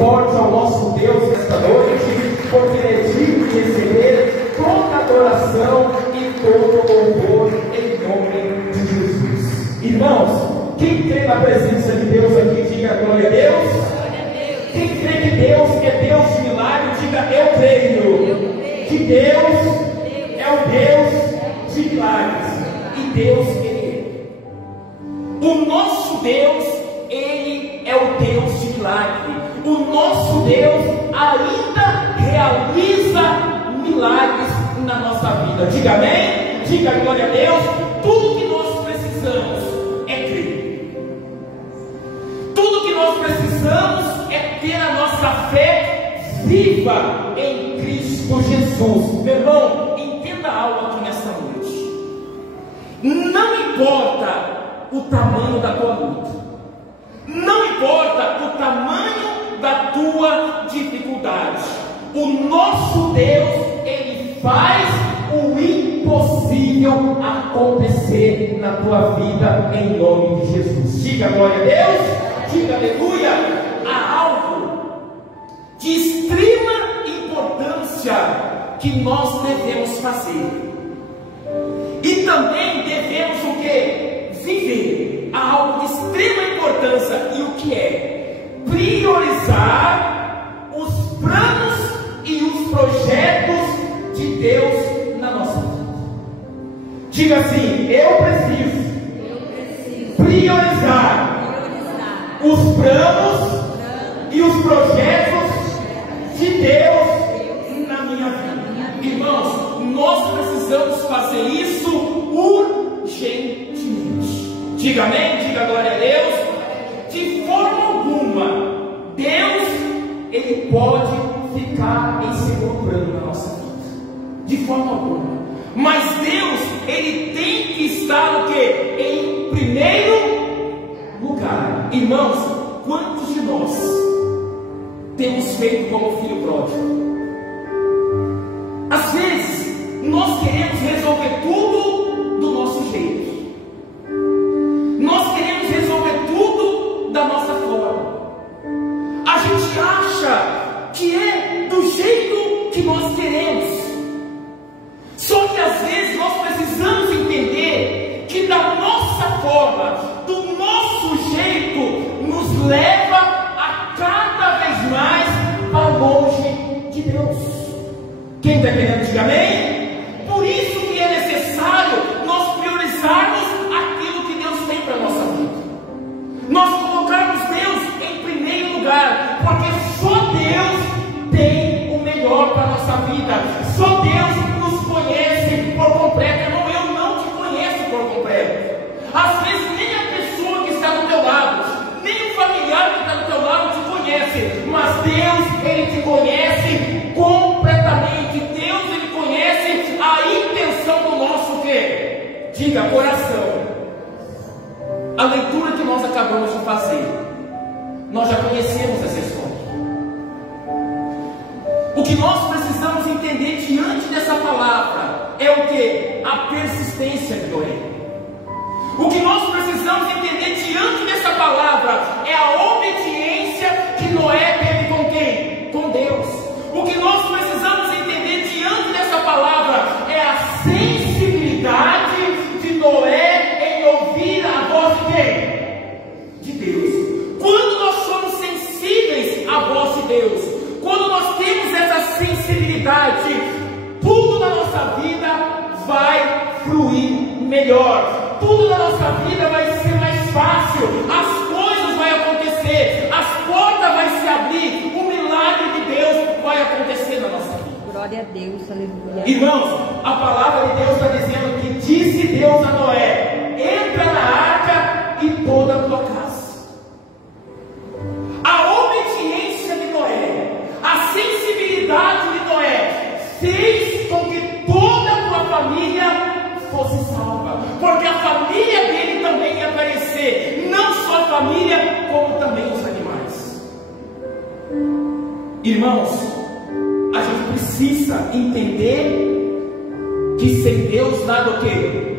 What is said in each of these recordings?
forte ao nosso Deus nesta noite, porque Ele é digno de receber toda adoração e todo louvor em nome de Jesus. Irmãos, quem crê na presença de Deus aqui, diga glória a Deus. Quem crê que Deus é Deus de milagre, diga eu creio. Que Deus é o Deus de milagres. E Deus, Ele é. O nosso Deus, Ele é o Deus de milagre. O nosso Deus ainda realiza milagres na nossa vida. Diga amém, diga glória a Deus. Tudo que nós precisamos é crer. Tudo que nós precisamos é ter a nossa fé viva em Cristo Jesus. Meu irmão, entenda algo aqui nesta noite. Não importa o tamanho da tua luta, não importa o tamanho da tua dificuldade, o nosso Deus, Ele faz o impossível acontecer na tua vida em nome de Jesus. Diga glória a Deus, diga aleluia. Há algo de extrema importância que nós devemos fazer, e também devemos o que? Viver. Há algo de extrema importância, e o que é? Priorizar os planos e os projetos de Deus na nossa vida. Diga assim: eu preciso priorizar os planos e os projetos de Deus na minha vida. Irmãos, nós precisamos fazer isso urgentemente. Diga amém, diga glória a Deus. De forma alguma, Deus, Ele pode ficar em segundo plano na nossa vida. De forma alguma. Mas Deus, Ele tem que estar o quê? Em primeiro lugar. Irmãos, quantos de nós temos feito como filho pródigo? Às vezes, nós queremos resolver tudo do nosso jeito. Nós queremos resolver tudo da nossa forma. A gente acha que é do jeito que nós queremos. Só que às vezes nós precisamos entender que da nossa forma, do nosso jeito, nos leva a cada vez mais para longe de Deus. Quem está querendo dizer amém? Por isso que é necessário nós priorizarmos aquilo que Deus tem para a nossa vida. Nós colocarmos Deus em primeiro lugar, porque só Deus tem o melhor para a nossa vida. Só Deus nos conhece por completo. Irmão, eu não te conheço por completo. Às vezes nem a pessoa que está do teu lado, nem o familiar que está do teu lado te conhece, mas Deus, Ele te conhece completamente. Deus, Ele conhece a intenção do nosso quê? Diga, coração. A leitura que nós acabamos de fazer, nós já conhecemos essa história. O que nós precisamos entender diante dessa palavra é o que? A persistência de Noé. O que nós precisamos entender diante dessa palavra é a obediência que Noé teve com quem? Com Deus. O que nós precisamos entender diante dessa palavra é a sensibilidade de Noé em ouvir a voz de quem? De Deus. Quando nós somos sensíveis à voz de Deus, quando nós temos essa sensibilidade, tudo na nossa vida vai fluir melhor. Tudo na nossa vida vai ser mais fácil. As coisas vão acontecer, as portas vão se abrir, o milagre de Deus vai acontecer na nossa vida. Glória a Deus, aleluia. Irmãos, a palavra de Deus está dizendo que disse Deus a Noé: entra na arca e toda a tua casa. A obediência de Noé, a sensibilidade de Noé fez com que toda a tua família fosse salva, porque a família dele também ia aparecer, não só a família, como também os animais. Irmãos, a gente precisa entender que sem Deus nada o que?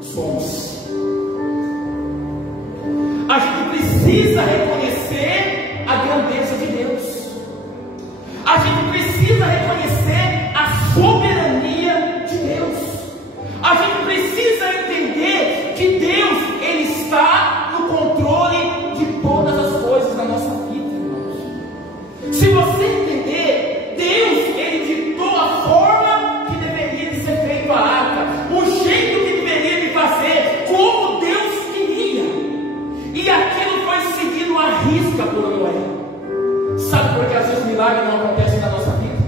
Somos. A gente precisa reconhecer a grandeza de Deus. mãe. Sabe por que às vezes milagres não acontecem na nossa vida?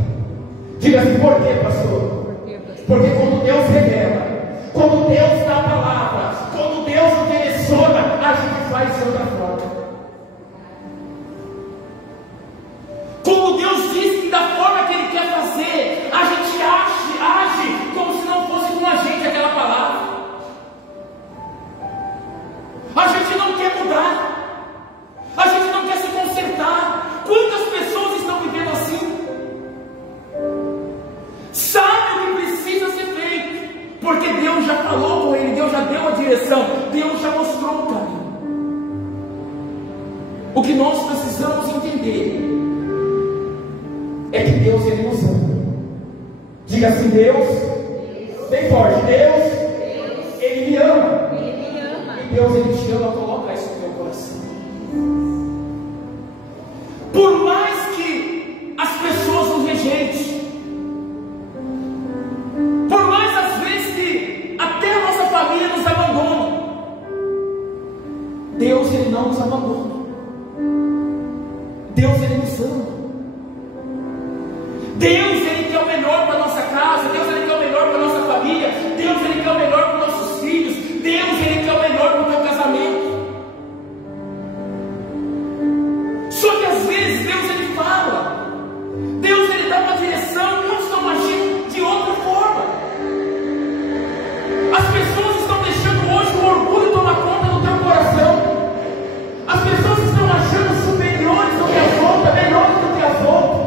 Diga assim, por quê, pastor? Porque quando Deus revela, quando Deus dá a palavra, quando Deus nos direciona, a gente faz de outra forma. Quando Deus diz que da forma que Ele quer fazer, a gente age como se não fosse com a gente aquela palavra. A gente não quer mudar, a gente não quer se consertar. Quantas pessoas estão vivendo assim? Sabe o que precisa ser feito, porque Deus já falou com ele, Deus já deu a direção, Deus já mostrou o caminho. O que nós precisamos entender é que Deus, Ele nos ama. Diga assim, Deus, bem forte, Deus, Ele me ama. E Deus, Ele te ama, coloca isso no teu coração. Por mais que as pessoas nos rejeitem, por mais às vezes que até a nossa família nos abandone, Deus, Ele não nos abandona. Deus, Ele nos ama. Deus, Ele quer o melhor para a nossa casa. Deus, Ele quer o melhor para a nossa família. Deus, Ele quer o melhor para os nossos filhos. Deus, Ele quer o melhor para o teu casamento. Só que às vezes Deus, Ele fala, Deus, Ele dá uma direção e nós estamos agindo de outra forma. As pessoas estão deixando hoje o orgulho tomar conta do teu coração. As pessoas estão achando superiores do que as outras, melhores do que as outras.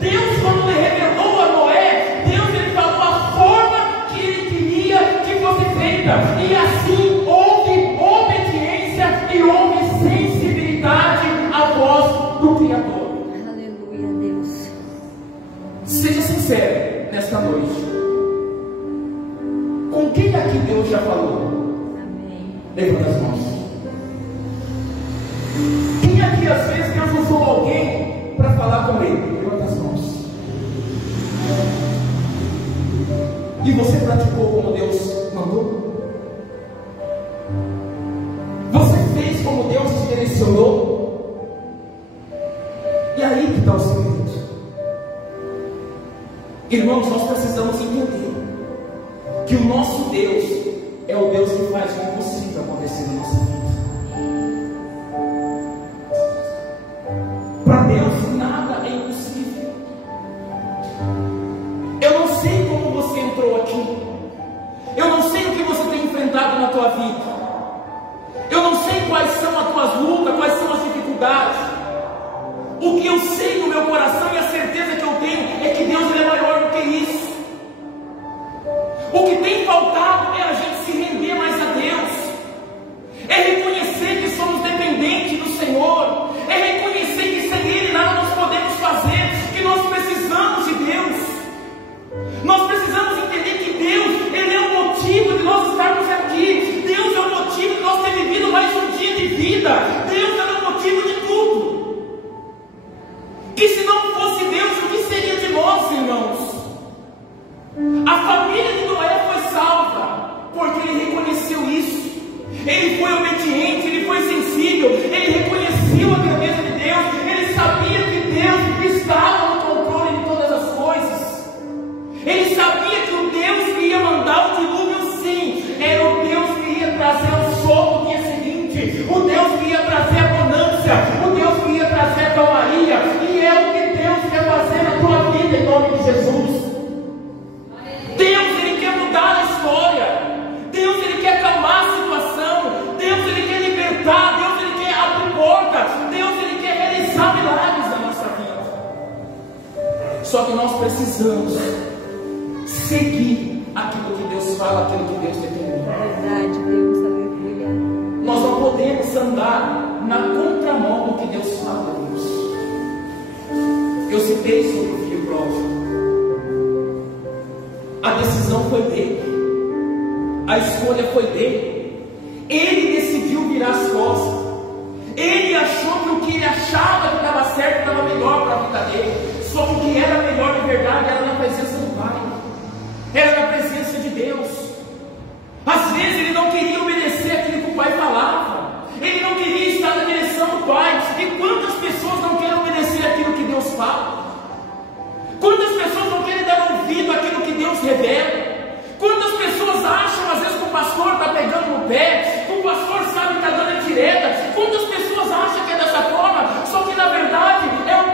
Deus, quando Ele revelou a Noé, Deus, Ele falou a forma que Ele queria que fosse feita. E assim houve obediência e houve sensibilidade à voz do Criador. Aleluia, Deus. Seja sincero nesta noite. Com quem aqui Deus já falou? Amém. Levanta as mãos. Quem aqui às vezes Deus usou alguém para falar com Ele? Levanta as mãos. E você praticou como Deus mandou? Você fez como Deus te direcionou? E aí que está o segredo. Irmãos, nós precisamos entender que o nosso Deus é o Deus que faz o impossível acontecer na nossa vida. Para Deus nada é impossível. Eu não sei como você entrou aqui. Eu não sei o que você tem enfrentado na tua vida. Eu não sei quais são as tuas lutas, quais são as dificuldades. O que eu sei no meu coração e a certeza que eu tenho é que Deus, Ele é maior do que isso. O que tem faltado é a gente se render mais a Deus. É reconhecer que somos dependentes do Senhor. É reconhecer que sem Ele nada nós podemos fazer. Que nós precisamos de Deus. Nós precisamos entender que Deus, Ele é o motivo de nós estarmos aqui. Deus é o motivo de nós ter vivido mais um dia de vida. Deus é o motivo de tudo. Que se não fosse Deus, o que seria de nós, irmãos? A família de Noé foi salva porque ele reconheceu isso. Ele foi obediente, ele foi sensível, ele reconheceu a grandeza de Deus, ele sabia que Deus estava no controle de todas as coisas. Ele sabia que o Deus que ia mandar o dilúvio, sim, era o Deus que ia trazer o sol no dia seguinte, o Deus que ia trazer a bonança, o Deus que ia trazer a calmaria, e é o que Deus quer fazer na tua vida em nome de Jesus. Deus, Ele quer mudar a história. Deus, Ele quer acalmar a situação. Deus, Ele quer libertar. Deus, Ele quer abrir portas. Deus, Ele quer realizar milagres na nossa vida. Só que nós precisamos seguir aquilo que Deus fala, aquilo que Deus determina. Verdade, Deus, aleluia. Nós não podemos andar na contramão do que Deus fala, Deus. Eu citei sobre o filho pródigo. A decisão foi dele, a escolha foi dele. Ele decidiu virar as costas. Ele achou que o que ele achava que estava certo estava melhor para a vida dele. Só que o que era melhor de verdade era na presença do Pai, era na presença de Deus. Às vezes ele não queria obedecer aquilo que o Pai falava, ele não queria estar na direção do Pai. E quantas pessoas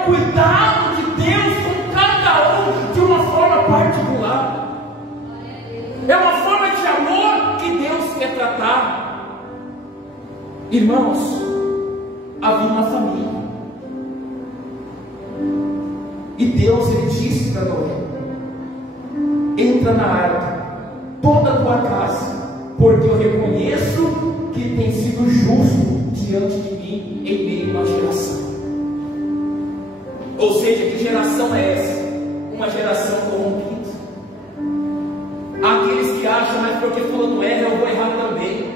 o cuidado de Deus com cada um de uma forma particular. É uma forma de amor que Deus quer tratar. Irmãos, havia uma família. E Deus, Ele disse para Noé: entra na arca, toda a tua casa, porque eu reconheço que tem sido justo diante de mim em meio a uma geração. Ou seja, que geração é essa? Uma geração corrompida. Aqueles que acham, mas porque fulano erra, eu vou errar também.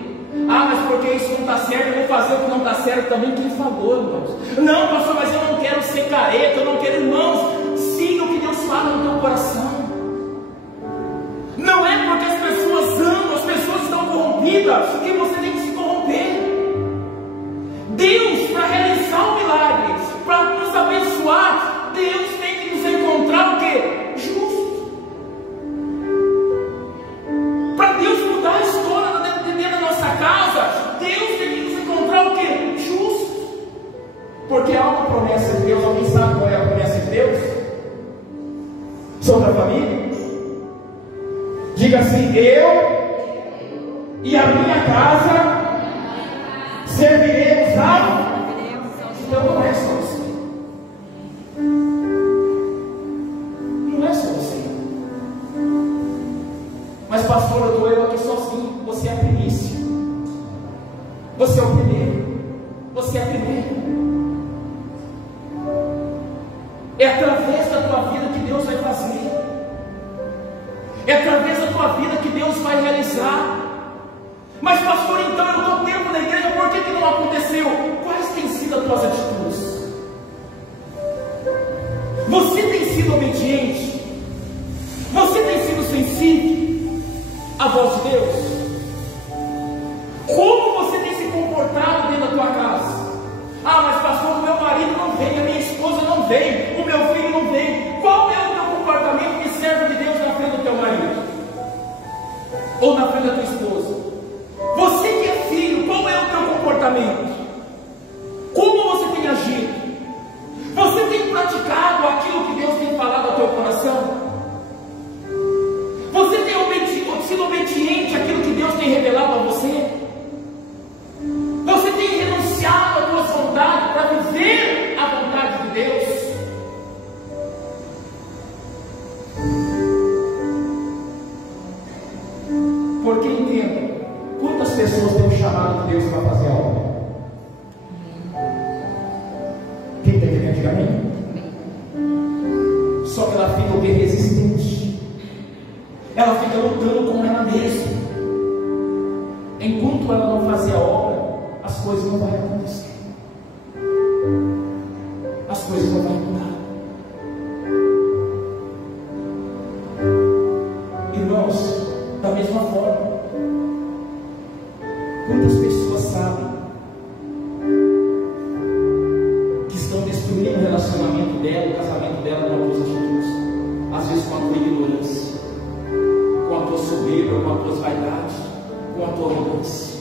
Ah, mas porque isso não está certo, eu vou fazer o que não está certo também. Quem falou, irmãos? Não, pastor, mas eu não quero ser careta, eu não quero, irmãos. Siga o que Deus fala no teu coração. Não é porque as pessoas amam, as pessoas estão corrompidas, que você tem que se corromper. Deus, para realizar o milagre, para nos abençoar, Deus tem que nos encontrar o quê? Justo. Para Deus mudar a história dentro da nossa casa, Deus tem que nos encontrar o quê? Justo. Porque há uma promessa de Deus. Alguém sabe qual é a promessa de Deus? Sobre a família? Diga assim: eu e a minha casa serviremos ao. Então não é só você. Não é só você. Mas pastor, eu estou aqui sozinho. Você é a primícia. Você é o primeiro. Você é a primeira. É através da tua vida que Deus vai fazer. É através da tua vida que Deus vai realizar. Mas pastor, então eu estou tempo na igreja, por que não aconteceu? Quais têm sido as tuas atitudes? Você tem sido obediente? Você tem sido sensível à voz de Deus? Como você tem se comportado dentro da tua casa? Ah, mas pastor, o meu marido não vem, a minha esposa não vem, o meu filho não vem. Qual é o teu comportamento que serve de Deus na frente do teu marido? Ou na frente da tua esposa? Você que é filho, qual é o teu comportamento? Como você tem agido? Você tem praticado aquilo que Deus tem falado ao teu coração? Você tem sido obediente àquilo que Deus tem revelado a você? Você tem renunciado às tuas vontades para viver a vontade de Deus? Porque entenda, quantas pessoas têm o chamado de Deus para fazer a obra? Quem está entendendo, diga amém. Só que ela fica o que? Resistente. Ela fica lutando com ela mesma. Enquanto ela não fazer a obra, as coisas não vão acontecer. As coisas não vão mudar. Irmãos, da mesma forma, quantas pessoas sabem que estão destruindo o relacionamento dela, o casamento dela com as tuas atitudes? Às vezes com a tua ignorância, com a tua soberba, com as tuas vaidades, com a tua arrogância.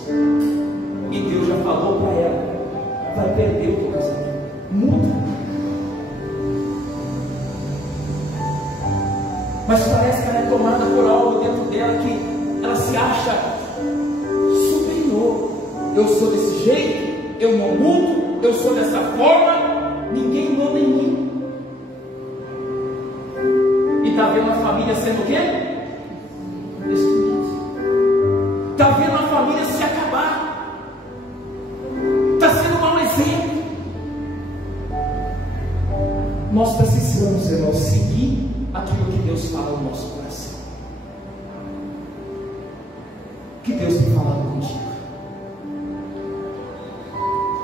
E Deus já falou para ela: vai perder o teu casamento. Muda. Mas parece que ela é tomada por algo dentro dela que ela se acha superior. Eu sou desse jeito, eu não mudo, eu sou dessa forma, ninguém manda em mim. E está vendo a família sendo o quê? Destruída. Está vendo a família se acabar. Está sendo um mau exemplo. Nós precisamos, irmãos, seguir aquilo que Deus fala no nosso coração. O que Deus tem falado contigo?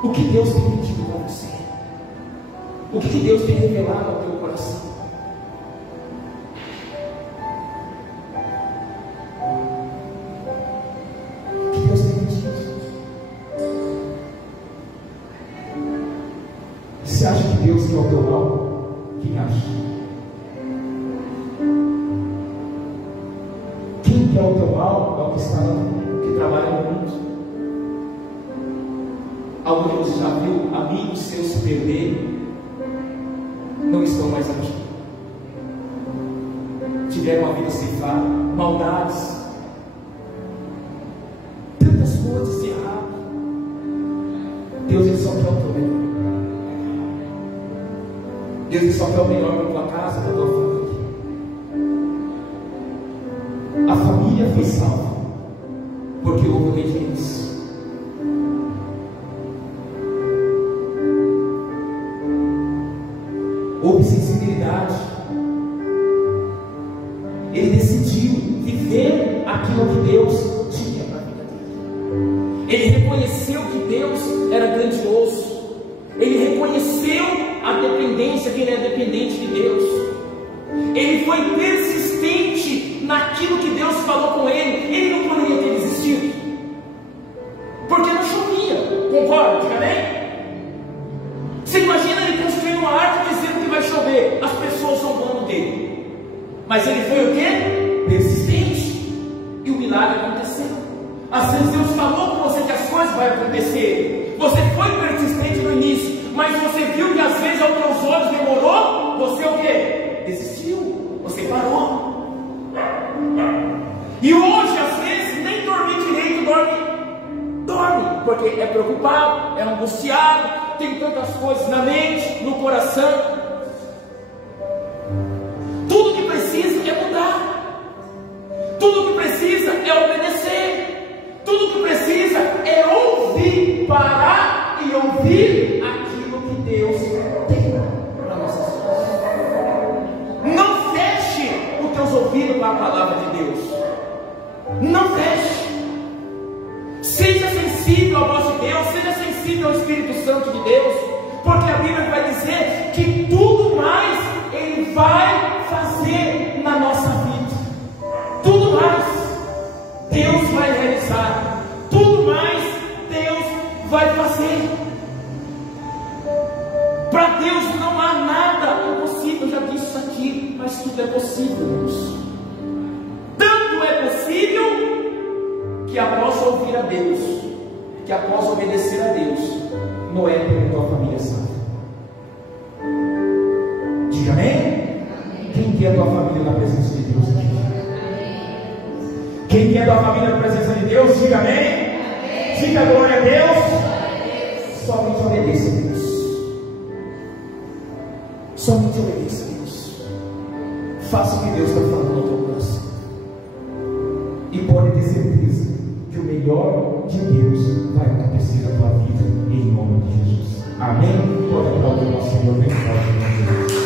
O que Deus tem pedido para você? O que Deus tem revelado ao teu coração? O que Deus tem pedido? Você acha que Deus quer o teu mal? Quem acha? Quem quer o teu mal é o que está no mundo, que trabalha no mundo. Algum de você já viu amigos seus se perderem tiveram a vida ceifada, maldades, tantas coisas de errado. Deus, Ele só quer o teu melhor. Deus, Ele só quer o melhor para a tua casa, para a tua família. A família foi salva porque houve obediência. Houve sensibilidade. Ele decidiu viver aquilo que Deus tinha para a vida dele. Ele reconheceu que Deus era grandioso. Ele reconheceu a dependência, que ele é dependente de Deus. Ele foi persistente naquilo que Deus falou com ele. Ele não poderia ter desistido, porque não chovia, concorda? Diga amém? Você imagina ele construindo uma árvore dizendo que vai chover, as pessoas zombando dele, mas ele foi o quê? Persistente, e o milagre aconteceu. Às vezes Deus falou com você que as coisas vão acontecer, você foi persistente no início, mas você viu que às vezes aos teus olhos demorou, você o quê? Desistiu, você parou. E hoje às vezes nem dormir direito dorme, porque é preocupado, é angustiado, tem tantas coisas na mente, no coração. Tudo que precisa é mudar, tudo que precisa é obedecer, tudo que precisa é ouvir, parar e ouvir aquilo que Deus tem para nossas vidas. Não feche os teus ouvidos para a palavra de Deus, não feche. Seja sensível à voz de Deus, seja sensível ao Espírito Santo de Deus, porque a Bíblia vai dizer que tudo mais Ele vai fazer na nossa vida. Tudo mais Deus vai realizar, tudo mais Deus vai fazer. Para Deus não há nada impossível. Eu já disse isso aqui, mas tudo é possível, Deus. Tanto é possível que após ouvir a Deus, que após obedecer a Deus, Noé perguntou à família salva. Diga amém? Quem quer a tua família na presença de Deus? Quem quer a tua família na presença de Deus? Diga amém? Diga glória a Deus. Somente obedeça a Deus. Somente obedeça a Deus. Faça o que Deus está falando no teu coração. E pode ter certeza que o melhor de Deus vai acontecer na tua vida, em nome de Jesus. Amém? Pode aplaudir o nosso Senhor bem forte.